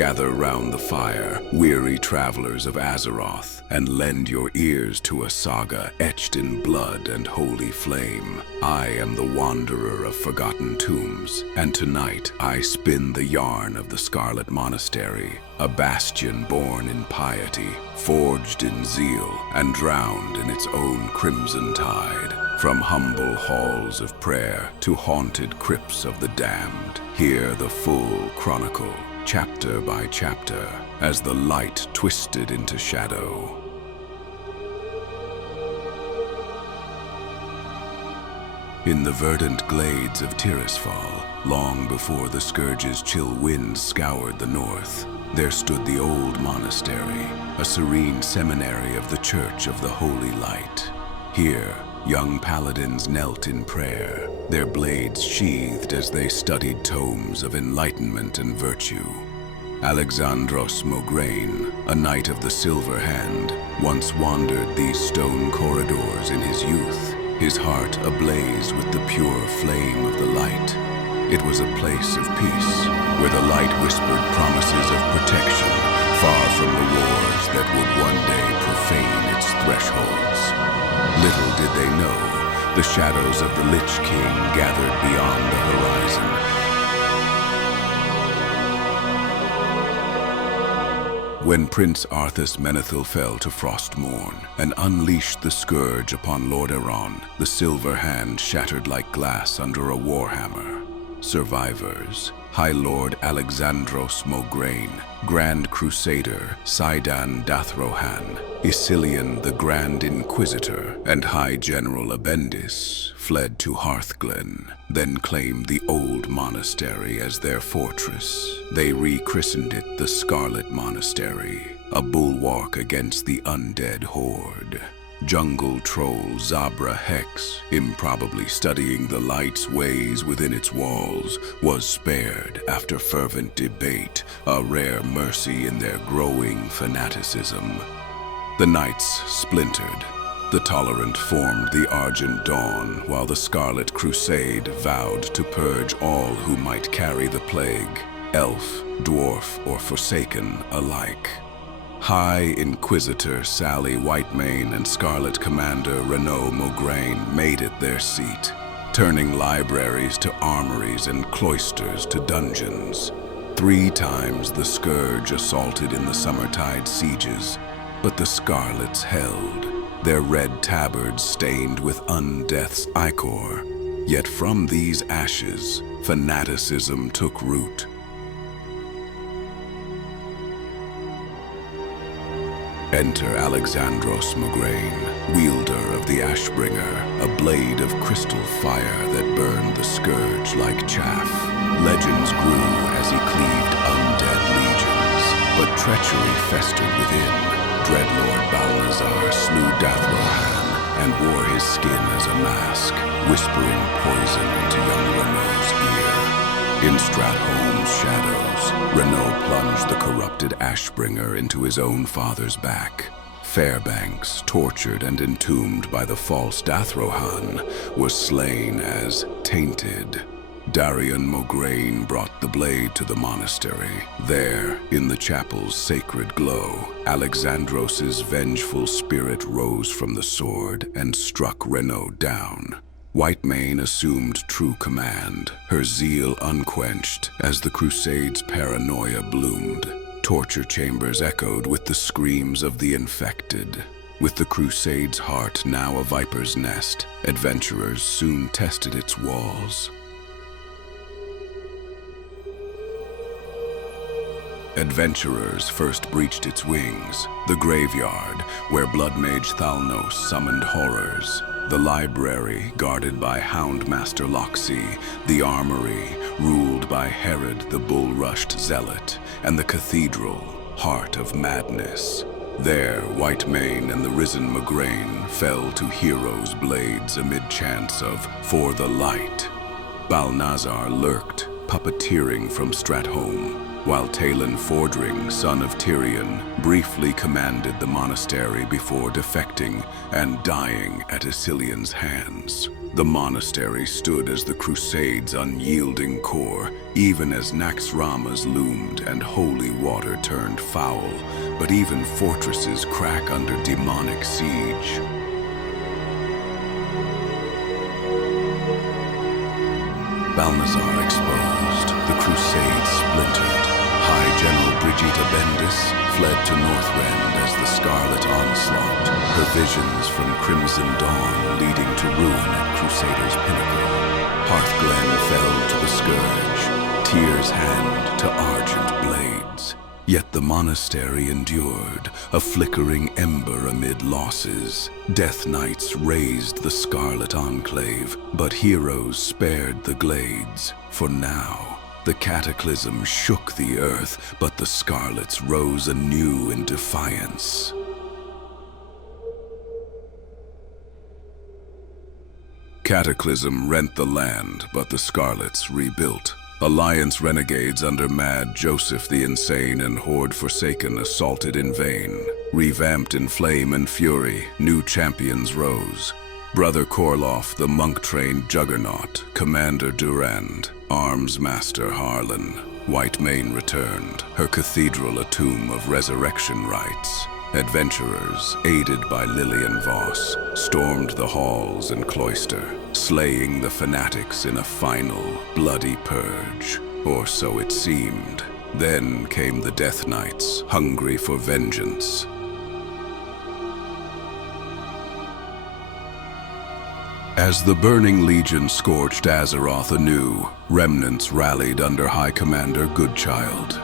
Gather round the fire, weary travelers of Azeroth, and lend your ears to a saga etched in blood and holy flame. I am the wanderer of forgotten tombs, and tonight I spin the yarn of the Scarlet Monastery, a bastion born in piety, forged in zeal, and drowned in its own crimson tide. From humble halls of prayer to haunted crypts of the damned, hear the full chronicle, chapter by chapter, as the light twisted into shadow. In the verdant glades of Tirisfal, long before the Scourge's chill winds scoured the north, there stood the old monastery, a serene seminary of the Church of the Holy Light. Here, young paladins knelt in prayer, their blades sheathed as they studied tomes of enlightenment and virtue. Alexandros Mograine, a knight of the Silver Hand, once wandered these stone corridors in his youth, his heart ablaze with the pure flame of the light. It was a place of peace, where the light whispered promises of protection, far from the wars that would one day profane its thresholds. Little did they know, the shadows of the Lich King gathered beyond the horizon. When Prince Arthas Menethil fell to Frostmourne and unleashed the scourge upon Lord Eron, the Silver Hand shattered like glass under a warhammer. Survivors: High Lord Alexandros Mograine, Grand Crusader Saidan Dathrohan, Isilian the Grand Inquisitor, and High General Abendis fled to Hearthglen, then claimed the old monastery as their fortress. They rechristened it the Scarlet Monastery, a bulwark against the undead horde. Jungle troll Zabra Hex, improbably studying the light's ways within its walls, was spared after fervent debate, a rare mercy in their growing fanaticism. The knights splintered. The tolerant formed the Argent Dawn, while the Scarlet Crusade vowed to purge all who might carry the plague, elf, dwarf, or forsaken alike. High Inquisitor Sally Whitemane and Scarlet Commander Renaud Mograine made it their seat, turning libraries to armories and cloisters to dungeons. 3 times the Scourge assaulted in the Summertide sieges, but the Scarlets held, their red tabards stained with undeath's ichor. Yet from these ashes, fanaticism took root. Enter Alexandros Mograine, wielder of the Ashbringer, a blade of crystal fire that burned the Scourge like chaff. Legends grew as he cleaved undead legions, but treachery festered within. Dreadlord Balnazar slew Dathrohan and wore his skin as a mask, whispering poison into young Renaud's ear. In Stratholme's shadows, Renaud plunged the corrupted Ashbringer into his own father's back. Fairbanks, tortured and entombed by the false Dathrohan, was slain as tainted. Darian Mograine brought the blade to the monastery. There, in the chapel's sacred glow, Alexandros's vengeful spirit rose from the sword and struck Renaud down. Whitemane assumed true command, her zeal unquenched as the Crusade's paranoia bloomed. Torture chambers echoed with the screams of the infected. With the Crusade's heart now a viper's nest, adventurers soon tested its walls. Adventurers first breached its wings, the graveyard, where blood mage Thalnos summoned horrors, the library, guarded by Houndmaster Loxy, the armory, ruled by Herod the bull-rushed zealot, and the cathedral, heart of madness. There, Whitemane and the risen Mograine fell to heroes' blades amid chants of "For the Light." Balnazar lurked, puppeteering from Stratholme. while Talon Fordring, son of Tyrion, briefly commanded the monastery before defecting and dying at Isilion's hands. The monastery stood as the Crusade's unyielding core, even as Naxxramas loomed and holy water turned foul, but even fortresses crack under demonic siege. Balnazar exposed, the Crusade splintered. High General Brigitte Bendis fled to Northrend as the Scarlet Onslaught, her visions from Crimson Dawn leading to ruin at Crusader's pinnacle. Hearthglen fell to the Scourge, Tyr's hand to Argent Blades. Yet the monastery endured, a flickering ember amid losses. Death Knights raised the Scarlet Enclave, but heroes spared the glades. For now, the Cataclysm shook the earth, but the Scarlets rose anew in defiance. Cataclysm rent the land, but the Scarlets rebuilt. Alliance renegades under Mad Joseph the Insane and Horde Forsaken assaulted in vain. Revamped in flame and fury, new champions rose. Brother Korloff, the monk-trained juggernaut, Commander Durand, Arms Master Harlan. Whitemane returned, her cathedral a tomb of resurrection rites. Adventurers, aided by Lillian Voss, stormed the halls and cloister, slaying the fanatics in a final, bloody purge. Or so it seemed. Then came the Death Knights, hungry for vengeance. As the Burning Legion scorched Azeroth anew, remnants rallied under High Commander Goodchild.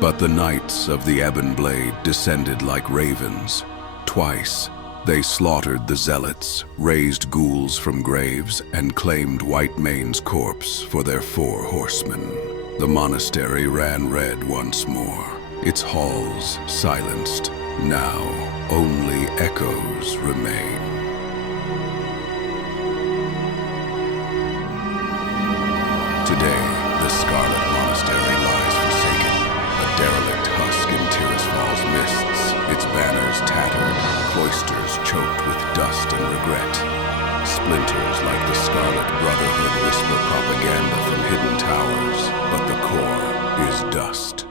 But the Knights of the Ebon Blade descended like ravens. Twice, they slaughtered the Zealots, raised ghouls from graves, and claimed Whitemane's corpse for their 4 horsemen. The monastery ran red once more, its halls silenced. Now, only echoes remain. Today, the Scarlet Monastery lies forsaken, a derelict husk in Tirisfal's mists, its banners tattered, cloisters choked with dust and regret. Splinters like the Scarlet Brotherhood whisper propaganda from hidden towers, but the core is dust.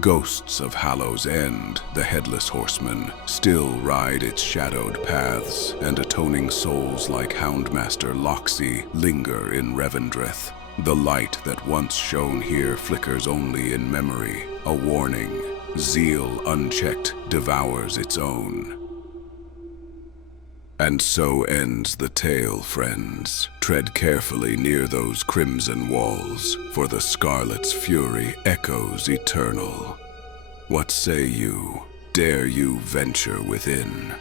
Ghosts of Hallow's End, the Headless Horseman, still ride its shadowed paths, and atoning souls like Houndmaster Loxy linger in Revendreth. The light that once shone here flickers only in memory, a warning. Zeal unchecked devours its own. And so ends the tale, friends. Tread carefully near those crimson walls, for the Scarlet's fury echoes eternal. What say you? Dare you venture within?